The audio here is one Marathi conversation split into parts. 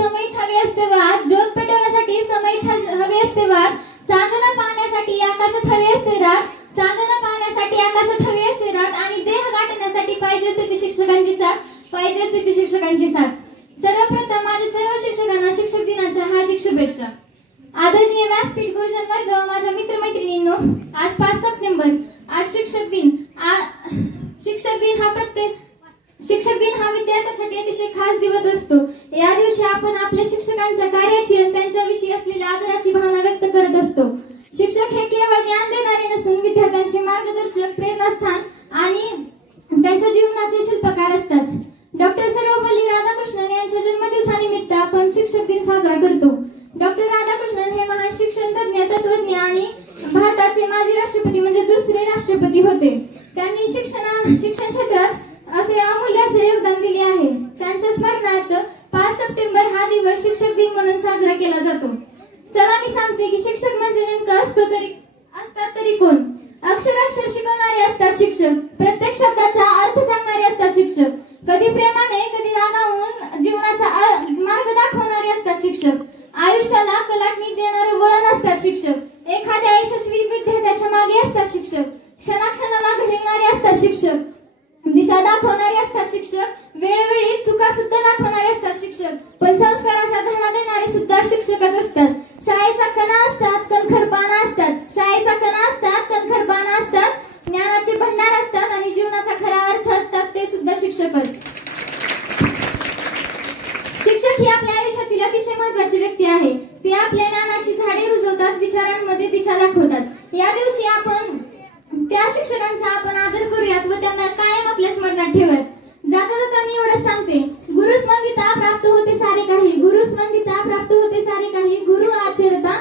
समईत हवे असते वाद, ज्योत पेटवण्यासाठी समईत हवे असते वाद, चांदणं पाहण्यासाठी आकाशात हवे असते रात, चांदणं पाहण्यासाठी आकाशात हवे असते रात, आणि देह गाठण्यासाठी पाहिजे असते ती शिक्षकांची साथ, पाहिजे असते ती शिक्षकांची साथ. सर्वप्रथम माझ्या सर्व शिक्षकांना शिक्षक दिनाच्या हार्दिक शुभेच्छा. आदरणीय व्यासपीठ, गुरुजन वर्ग, माझ्या मित्रमैत्रिणींनो, आज 5 सप्टेंबर, आज शिक्षक दिन. शिक्षक दिन हा विद्यार्थ्यांसाठी अतिशय खास दिवस असतो. या दिवशी आपण आपल्या शिक्षकांच्या कार्याची आणि त्यांच्याविषयी असलेल्या आदराची भावना व्यक्त करत असतो. शिक्षक हे केवळ ज्ञान देणारे नसून विद्यार्थ्यांचे मार्गदर्शक, प्रेरणास्थान आणि त्यांच्या जीवनाचे शिल्पकार असतात. डॉक्टर सर्वपल्ली राधाकृष्णन यांच्या जन्मदिवसानिमित्त आपण शिक्षक दिन साजरा करतो. डॉक्टर राधाकृष्णन हे महान शिक्षण तज्ञ, तत्वज्ञ आणि भारताचे माजी राष्ट्रपती म्हणजे दुसरे राष्ट्रपती होते. त्यांनी शिक्षण क्षेत्रात असे अमूल्य असे योगदान दिले आहे. त्यांच्या स्मरणार्थ 5 सप्टेंबर हा दिवस शिक्षक दिन म्हणून साजरा केला जातो. चला मी सांगते की शिक्षक म्हणजे नेमकं असतात तरी कोण. अक्षर शिकवणारे असतात शिक्षक, प्रत्येक शब्दाचा अर्थ सांगणारे असतात शिक्षक, कधी प्रेमाने कधी रागावून जीवनाचा मार्ग दाखवणारे असतात शिक्षक, आयुष्याला कलाटणी देणारे वळण असतात शिक्षक, एखाद्या यशस्वी विद्यार्थ्याच्या मागे असतात शिक्षक, क्षणाक्षणाला घडविणारे असतात शिक्षक, दिशा दाखवणारे असतात शिक्षक, वेळोवेळी चुका सुद्धा दाखवणारे असतात शिक्षक, पण संस्काराचा धडा देणारे सुद्धा शिक्षकच असतात. शाळेचा कणा असतात, कणखर पाना असतात, शाळेचा कणा असतात, कणखर पाना असतात, ज्ञानाचे भंडार असतात आणि जीवनाचा खरा अर्थ असतात ते सुद्धा शिक्षकच. शिक्षक ही आपल्या आयुष्यातील अतिशय महत्त्वाची व्यक्ती आहे. ते आपल्या ज्ञानाची झाडे रुजवतात, विचारांमध्ये दिशा दाखवतात. या दिवशी आपण त्या शिक्षकांचा आपण आदर करूयात व त्यांना कायम आपल्या स्मरणात ठेवूयात. जाता जाता मी एवढंच सांगते, गुरुस्वंदिता प्राप्त होते सारे काही, गुरुस्वंदिता प्राप्त होते सारे काही, गुरु आचरता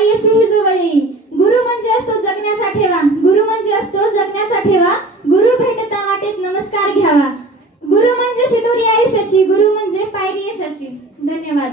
यश ही जवळ येई. गुरु म्हणजे असतो जगण्याचा ठेवा, गुरु म्हणजे असतो जगण्याचा ठेवा, गुरु भेटता वाटेत नमस्कार घ्यावा. गुरु म्हणजे शिदोरी आयुष्याची, गुरु म्हणजे पायरी यशाची. धन्यवाद.